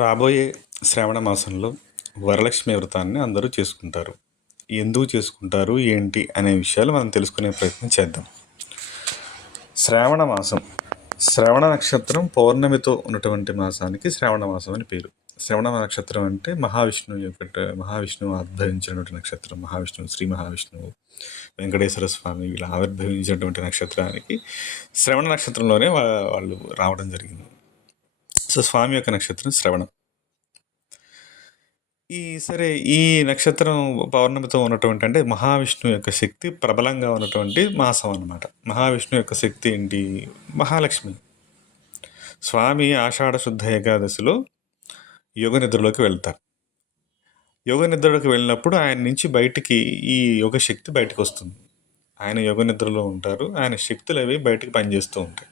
రాబోయే శ్రావణ మాసంలో వరలక్ష్మి వ్రతాన్ని అందరూ చేసుకుంటారు. ఎందుకు చేసుకుంటారు? ఏంటి? అనే విషయాలు మనం తెలుసుకునే ప్రయత్నం చేద్దాం. శ్రావణ మాసం. శ్రవణ నక్షత్రం పౌర్ణమితో ఉన్నటువంటి మాసానికి శ్రావణ మాసం అని పేరు. శ్రవణ నక్షత్రం అంటే మహావిష్ణువు ఆవిర్భవించినటువంటి నక్షత్రం. శ్రీ మహావిష్ణువు, వెంకటేశ్వర స్వామి ఇలా ఆవిర్భవించినటువంటి నక్షత్రానికి శ్రవణ నక్షత్రంలోనే వాళ్ళు రావడం జరిగింది. సో స్వామి యొక్క నక్షత్రం శ్రవణం. ఈ నక్షత్రం పౌర్ణమితో ఉన్నటువంటి అంటే మహావిష్ణువు యొక్క శక్తి ప్రబలంగా ఉన్నటువంటి మాసం అన్నమాట. మహావిష్ణువు యొక్క శక్తి ఏంటి? మహాలక్ష్మి. స్వామి ఆషాఢ శుద్ధ ఏకాదశిలో యోగ నిద్రలోకి వెళ్తారు. యోగ నిద్రలోకి వెళ్ళినప్పుడు ఆయన నుంచి బయటికి ఈ యోగ శక్తి బయటకు వస్తుంది. ఆయన యోగ నిద్రలో ఉంటారు. ఆయన శక్తులు అవి బయటికి పనిచేస్తూ ఉంటాయి.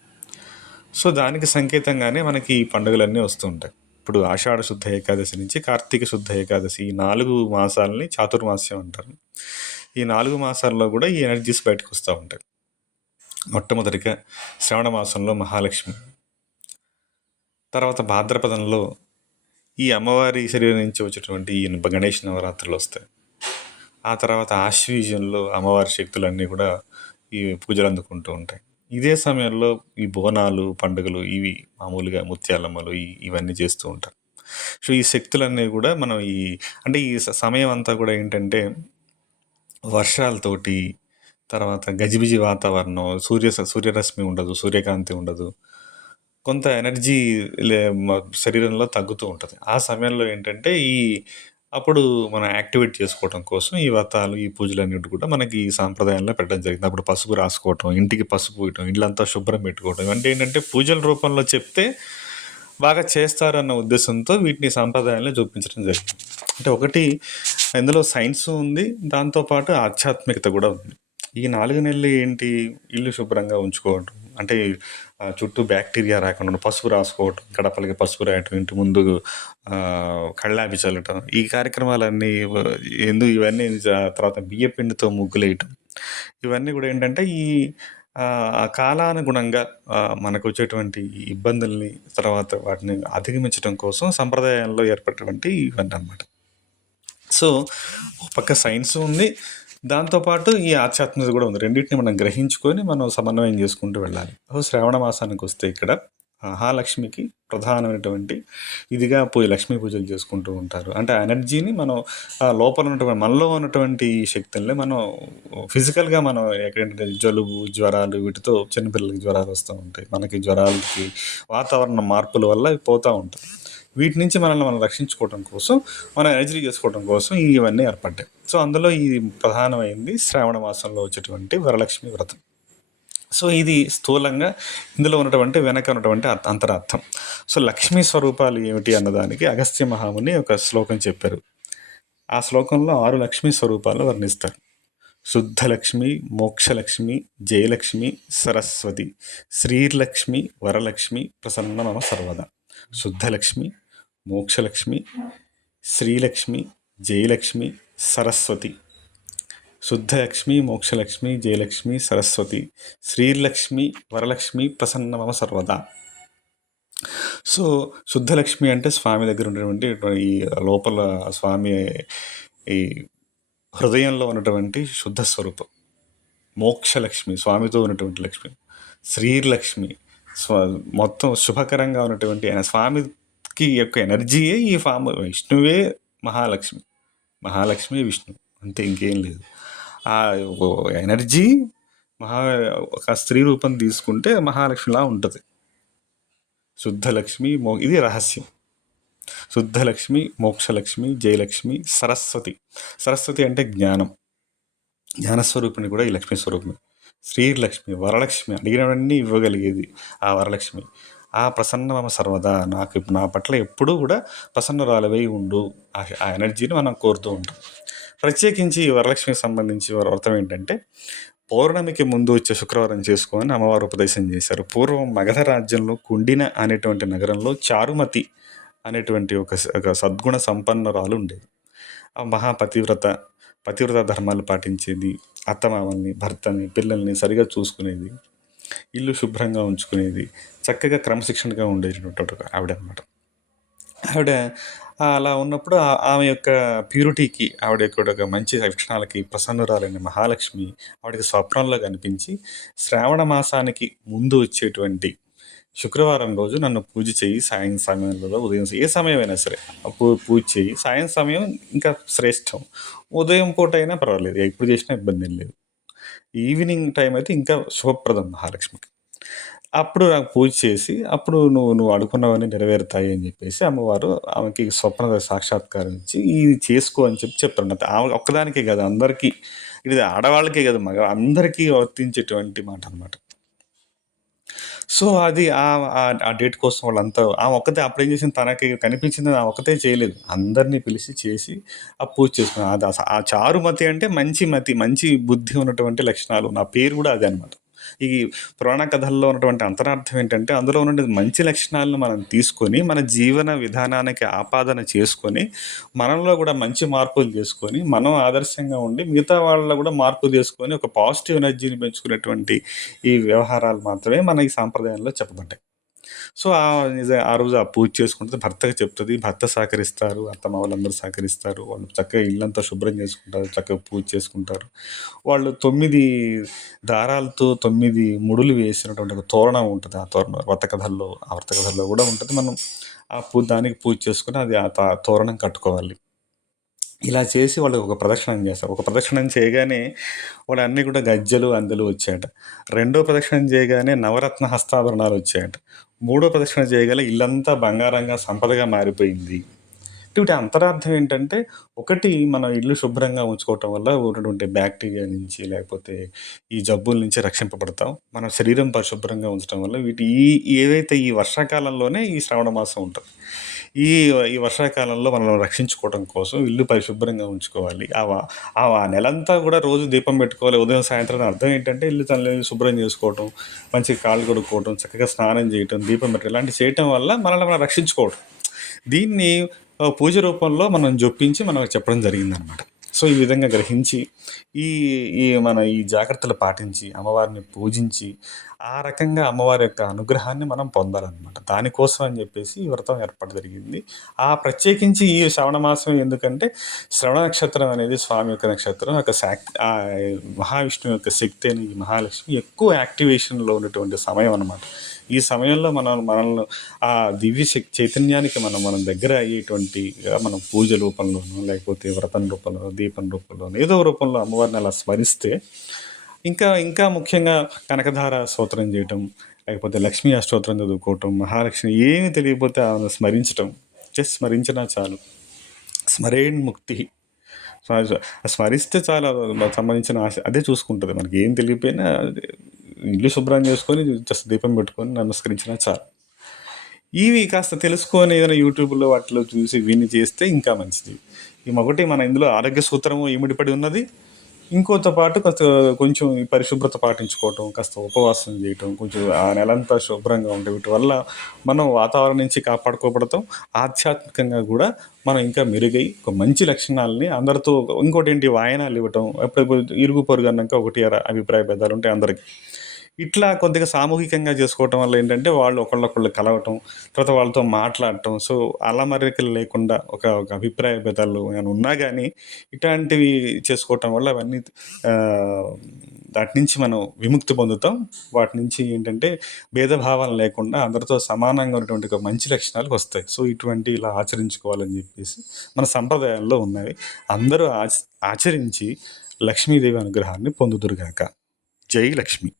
సో దానికి సంకేతంగానే మనకి ఈ పండుగలన్నీ వస్తూ ఉంటాయి. ఇప్పుడు ఆషాఢ శుద్ధ ఏకాదశి నుంచి కార్తీక శుద్ధ ఏకాదశి ఈ 4 మాసాలని చాతుర్మాస్యం అంటారు. ఈ 4 మాసాల్లో కూడా ఈ ఎనర్జీస్ బయటకు వస్తూ ఉంటాయి. మొట్టమొదటిగా శ్రవణ మాసంలో మహాలక్ష్మి, తర్వాత భాద్రపదంలో ఈ అమ్మవారి శరీరం నుంచి వచ్చేటువంటి ఈ గణేష్ నవరాత్రులు వస్తాయి. ఆ తర్వాత ఆశ్వీజంలో అమ్మవారి శక్తులన్నీ కూడా ఈ పూజలు అందుకుంటూ ఉంటాయి. ఇదే సమయంలో ఈ బోనాలు పండుగలు ఇవి మామూలుగా ముత్యాలమ్మలు ఇవన్నీ చేస్తూ ఉంటారు. సో ఈ శక్తులన్నీ కూడా మనం ఈ సమయం అంతా కూడా ఏంటంటే వర్షాలతోటి, తర్వాత గజిబిజి వాతావరణం, సూర్యరశ్మి ఉండదు, సూర్యకాంతి ఉండదు, కొంత ఎనర్జీ శరీరంలో తగ్గుతూ ఉంటుంది. ఆ సమయంలో ఏంటంటే అప్పుడు మనం యాక్టివేట్ చేసుకోవడం కోసం ఈ వ్రతాలు, ఈ పూజలన్నిటి కూడా మనకి ఈ సాంప్రదాయంలో పెట్టడం జరిగింది. అప్పుడు పసుపు రాసుకోవటం, ఇంటికి పసుపు పూయటం, ఇళ్ళంతా శుభ్రం పెట్టుకోవటం, ఇవంటే ఏంటంటే పూజల రూపంలో చెప్తే బాగా చేస్తారన్న ఉద్దేశంతో వీటిని సాంప్రదాయంలో చూపించడం జరిగింది. అంటే ఒకటి ఇందులో సైన్స్ ఉంది, దాంతోపాటు ఆధ్యాత్మికత కూడా ఉంది. ఈ 4 నెలలు ఏంటి? ఇల్లు శుభ్రంగా ఉంచుకోవటం, అంటే చుట్టూ బ్యాక్టీరియా రాకుండా పసుపు రాసుకోవటం, గడపలకి పసుపు రాయటం, ఇంటి ముందు కళ్ళాపి చల్లటం, ఈ కార్యక్రమాలన్నీ ఇవన్నీ తర్వాత బియ్యపిండితో ముగ్గులేయటం, ఇవన్నీ కూడా ఏంటంటే కాలానుగుణంగా మనకు వచ్చేటువంటి ఇబ్బందుల్ని, తర్వాత వాటిని అధిగమించడం కోసం సంప్రదాయంలో ఏర్పడినటువంటి ఇవన్నీ అన్నమాట. సో ఒక పక్క సైన్స్ ఉంది, దాంతోపాటు ఈ ఆధ్యాత్మికత కూడా ఉంది. రెండింటిని మనం గ్రహించుకొని మనం సమన్వయం చేసుకుంటూ వెళ్ళాలి. శ్రావణ మాసానికి వస్తే ఇక్కడ మహాలక్ష్మికి ప్రధానమైనటువంటి ఇదిగా లక్ష్మీ పూజలు చేసుకుంటూ ఉంటారు. అంటే ఆ ఎనర్జీని మనం లోపల ఉన్నటువంటి మనలో ఉన్నటువంటి శక్తుల్ని మనం ఫిజికల్గా మనం ఎక్కడంటే జలుబు, జ్వరాలు, వీటితో చిన్నపిల్లలకి జ్వరాలు వస్తూ ఉంటాయి. మనకి జ్వరాలకి వాతావరణ మార్పుల వల్ల పోతూ ఉంటాయి. వీటి నుంచి మనల్ని మనం రక్షించుకోవడం కోసం, మనం ఎనర్జీ చేసుకోవడం కోసం ఇవన్నీ ఏర్పడ్డాయి. సో అందులో ఇది ప్రధానమైంది శ్రావణ మాసంలో వచ్చేటువంటి వరలక్ష్మి వ్రతం. సో ఇది స్థూలంగా ఇందులో వెనక ఉన్నటువంటి అంతరార్థం. సో లక్ష్మీ స్వరూపాలు ఏమిటి అన్నదానికి అగస్త్య మహాముని ఒక శ్లోకం చెప్పారు. ఆ శ్లోకంలో 6 లక్ష్మీ స్వరూపాలు వర్ణిస్తారు. శుద్ధలక్ష్మి, మోక్షలక్ష్మి, జయలక్ష్మి, సరస్వతి, శ్రీలక్ష్మి, వరలక్ష్మి, ప్రసన్న మమ సర్వదా. శుద్ధలక్ష్మి, మోక్షలక్ష్మి, శ్రీలక్ష్మి, జయలక్ష్మి, సరస్వతి. శుద్ధలక్ష్మి, మోక్షలక్ష్మి, జయలక్ష్మి, సరస్వతి, శ్రీలక్ష్మి, వరలక్ష్మి, ప్రసన్న మమ సర్వదా. సో శుద్ధలక్ష్మి అంటే స్వామి దగ్గర ఉన్నటువంటి ఈ లోపల స్వామి ఈ హృదయంలో ఉన్నటువంటి శుద్ధ స్వరూపం. మోక్షలక్ష్మి స్వామితో ఉన్నటువంటి లక్ష్మి. శ్రీలక్ష్మి మొత్తం శుభకరంగా ఉన్నటువంటి ఆయన స్వామికి యొక్క ఎనర్జీయే ఈ విష్ణువే మహాలక్ష్మి విష్ణు, అంతే, ఇంకేం లేదు. ఆ ఎనర్జీ ఒక స్త్రీ రూపం తీసుకుంటే మహాలక్ష్మిలా ఉంటుంది. శుద్ధలక్ష్మి, ఇది రహస్యం. శుద్ధలక్ష్మి, మోక్షలక్ష్మి, జయలక్ష్మి, సరస్వతి. సరస్వతి అంటే జ్ఞానస్వరూపిణి కూడా ఈ లక్ష్మీ స్వరూపమే. శ్రీలక్ష్మి, వరలక్ష్మి, అడిగినవన్నీ ఇవ్వగలిగేది ఆ వరలక్ష్మి. ఆ ప్రసన్న మమ సర్వదా, నా పట్ల ఎప్పుడూ కూడా ప్రసన్నరాలవై ఉండు, ఆ ఎనర్జీని మనం కోరుతూ ఉంటాం. ప్రత్యేకించి ఈ వరలక్ష్మికి సంబంధించి వ్రతం ఏంటంటే పౌర్ణమికి ముందు వచ్చే శుక్రవారం చేసుకొని అమ్మవారు ఉపదేశం చేశారు. పూర్వం మగధ రాజ్యంలో కుండిన అనేటువంటి నగరంలో చారుమతి అనేటువంటి ఒక సద్గుణ సంపన్నురాలు ఉండేది. ఆ పతివ్రత ధర్మాలు పాటించేది, అత్తమామల్ని, భర్తని, పిల్లల్ని సరిగా చూసుకునేది, ఇల్లు శుభ్రంగా ఉంచుకునేది, చక్కగా క్రమశిక్షణగా ఉండేటటువంటి ఆవిడ అనమాట. ఆవిడ అలా ఉన్నప్పుడు ఆమె యొక్క ప్యూరిటీకి, ఆవిడ యొక్క ఒక మంచి లక్షణాలకి ప్రసన్నురాలైన మహాలక్ష్మి ఆవిడకి స్వప్నంలో కనిపించి, శ్రావణ మాసానికి ముందు వచ్చేటువంటి శుక్రవారం రోజు నన్ను పూజ చెయ్యి సాయం సమయంలో, ఉదయం ఏ సమయమైనా సరే పూజ చెయ్యి. సాయం సమయం ఇంకా శ్రేష్టం. ఉదయం పూట అయినా పర్వాలేదు. ఎప్పుడు చేసినా ఇబ్బందేం లేదు. ఈవినింగ్ టైం అయితే ఇంకా శుభప్రదం మహాలక్ష్మికి. అప్పుడు నాకు పూజ చేసి, అప్పుడు నువ్వు నువ్వు అనుకున్నవన్నీ నెరవేరుతాయి అని చెప్పేసి అమ్మవారు ఆమెకి స్వప్న సాక్షాత్కారం ఇచ్చి, ఇది చేసుకో అని చెప్పారన్నమాట. ఆమె ఒక్కదానికే కాదు, అందరికీ. ఇది ఆడవాళ్ళకే కాదు, అందరికీ వర్తించేటువంటి మాట అనమాట. సో, అది ఆ డేట్ కోసం వాళ్ళంతా ఆమె ఒక్కతే అప్పుడేం చేసింది, తనకి కనిపించింది ఆమె ఒక్కతే చేయలేదు. అందరిని పిలిచి చేసి ఆ పూజ చేసుకున్నా. అది ఆ చారుమతి అంటే మంచి మతి, మంచి బుద్ధి ఉన్నటువంటి లక్షణాలు. నా పేరు కూడా అదే అనమాట. ఈ పురాణ కథల్లో ఉన్నటువంటి అంతరార్థం ఏంటంటే, అందులో ఉన్నటువంటి మంచి లక్షణాలను మనం తీసుకొని, మన జీవన విధానానికి ఆపాదన చేసుకొని, మనలో కూడా మంచి మార్పులు చేసుకొని, మనం ఆదర్శంగా ఉండి, మిగతా వాళ్ళలో కూడా మార్పు చేసుకొని, ఒక పాజిటివ్ ఎనర్జీని పెంచుకునేటువంటి ఈ వ్యవహారాలు మాత్రమే మన ఈ సాంప్రదాయంలో చెప్పబడ్డాయి. సో, ఆ రోజు ఆ పూజ చేసుకుంటది. భర్తకి చెప్తది. భర్త సహకరిస్తారు. అత్తమామ వాళ్ళందరూ సహకరిస్తారు. వాళ్ళు చక్కగా ఇల్లంతా శుభ్రం చేసుకుంటారు. చక్కగా పూజ చేసుకుంటారు. వాళ్ళు 9 దారాలతో 9 ముడులు వేసినటువంటి ఒక తోరణం ఉంటది. ఆ తోరణం ఆ వ్రత కథల్లో కూడా ఉంటది. మనం దానికి పూజ చేసుకొని అది తోరణం కట్టుకోవాలి. ఇలా చేసి వాళ్ళు ఒక ప్రదక్షిణం చేస్తారు. ఒక ప్రదక్షిణం చేయగానే వాళ్ళన్నీ కూడా గజ్జెలు, అందెలు వచ్చాయట. రెండో ప్రదక్షిణం చేయగానే నవరత్న హస్తాభరణాలు వచ్చాయట. మూడో ప్రదక్షిణ చేయగానే ఇల్లంతా బంగారంగా, సంపదగా మారిపోయింది. వీటి అంతరార్థం ఏంటంటే, ఒకటి మన ఇల్లు శుభ్రంగా ఉంచుకోవటం వల్ల ఉన్నటువంటి బ్యాక్టీరియా నుంచి, లేకపోతే ఈ జబ్బుల నుంచి రక్షింపబడతాం. మన శరీరం పరిశుభ్రంగా ఉంచడం వల్ల ఏవైతే ఈ వర్షాకాలంలోనే ఈ శ్రావణ మాసం ఉంటది. ఈ ఈ వర్షాకాలంలో మనల్ని రక్షించుకోవడం కోసం ఇల్లు పరిశుభ్రంగా ఉంచుకోవాలి. ఆ నెలంతా కూడా రోజు దీపం పెట్టుకోవాలి. ఉదయం, సాయంత్రం అర్థం ఏంటంటే ఇల్లు శుభ్రం చేసుకోవటం, మంచిగా కాళ్ళు కడుక్కోవటం, చక్కగా స్నానం చేయటం, దీపం పెట్టడం ఇలాంటివి చేయటం వల్ల మనల్ని మనం రక్షించుకోవడం. దీన్ని పూజ రూపంలో మనం జొప్పించి మనకు చెప్పడం జరిగిందనమాట. సో, ఈ విధంగా గ్రహించి ఈ ఈ జాగ్రత్తలు పాటించి, అమ్మవారిని పూజించి, ఆ రకంగా అమ్మవారి యొక్క అనుగ్రహాన్ని మనం పొందాలనమాట. దానికోసం అని చెప్పేసి ఈ వ్రతం ఏర్పాటు జరిగింది. ప్రత్యేకించి ఈ శ్రవణ మాసం ఎందుకంటే, శ్రవణ నక్షత్రం అనేది స్వామి యొక్క నక్షత్రం. మహావిష్ణువు యొక్క శక్తి అని మహాలక్ష్మి ఎక్కువ యాక్టివేషన్‌లో ఉన్నటువంటి సమయం అనమాట. ఈ సమయంలో మనల్ని ఆ దివ్య చైతన్యానికి మనం దగ్గర అయ్యేటువంటి మనం పూజ రూపంలోనో, లేకపోతే వ్రతం రూపంలో, దీపం రూపంలోనో, ఏదో రూపంలో అమ్మవారిని అలా స్మరిస్తే, ఇంకా ముఖ్యంగా కనకధార స్తోత్రం చేయటం, లేకపోతే లక్ష్మీ అష్టోత్తరం చదువుకోవటం, మహాలక్ష్మి ఏమీ తెలియకపోతే ఆమెను స్మరించటం. జస్ట్ స్మరించినా చాలు. స్మరేన్ ముక్తి. స్మరిస్తే చాలా సంబంధించిన అదే చూసుకుంటుంది. మనకి ఏం తెలియకపోయినా ఇల్లు శుభ్రం చేసుకొని, జస్ట్ దీపం పెట్టుకొని నమస్కరించినా చాలు. ఇవి కాస్త తెలుసుకొని ఏదైనా యూట్యూబ్‌లో వాటిలో చూసి విని చేస్తే ఇంకా మంచిది. ఒకటి మన ఇందులో ఆరోగ్య సూత్రము ఇమిడిపడి ఉన్నది. ఇంకోతో పాటు కొంచెం ఈ పరిశుభ్రత పాటించుకోవటం, కాస్త ఉపవాసం చేయటం, కొంచెం ఆ నెలంతా శుభ్రంగా ఉంటే వీటి వల్ల మనం వాతావరణం నుంచి కాపాడుకోబడతాం. ఆధ్యాత్మికంగా కూడా మనం ఇంకా మెరుగై ఒక మంచి లక్షణాలని అందరితో ఇంకోటేంటి వాయనాలు ఇవ్వటం. ఎప్పుడు ఇరుగు పొరుగు అన్నాక ఒకటి అభిప్రాయ భేదాలు ఉంటాయి అందరికి. ఇట్లా కొద్దిగా సామూహికంగా చేసుకోవటం వల్ల ఏంటంటే, వాళ్ళు ఒకళ్ళొకళ్ళు కలవటం, తర్వాత వాళ్ళతో మాట్లాడటం. సో, అల్లమరికలు లేకుండా ఒక అభిప్రాయ భేదాలు ఏమైనా ఉన్నా గానీ, ఇట్లాంటివి చేసుకోవటం వల్ల అవన్నీ వాటి నుంచి మనం విముక్తి పొందుతాం. వాటి నుంచి ఏంటంటే, భేదభావాలు లేకుండా అందరితో సమానంగా ఉన్నటువంటి ఒక మంచి లక్షణాలు వస్తాయి. సో, ఇలా ఆచరించుకోవాలని చెప్పేసి మన సంప్రదాయాల్లో ఉన్నవి. అందరూ ఆచరించి లక్ష్మీదేవి అనుగ్రహాన్ని పొందుదురుగాక. జై లక్ష్మి.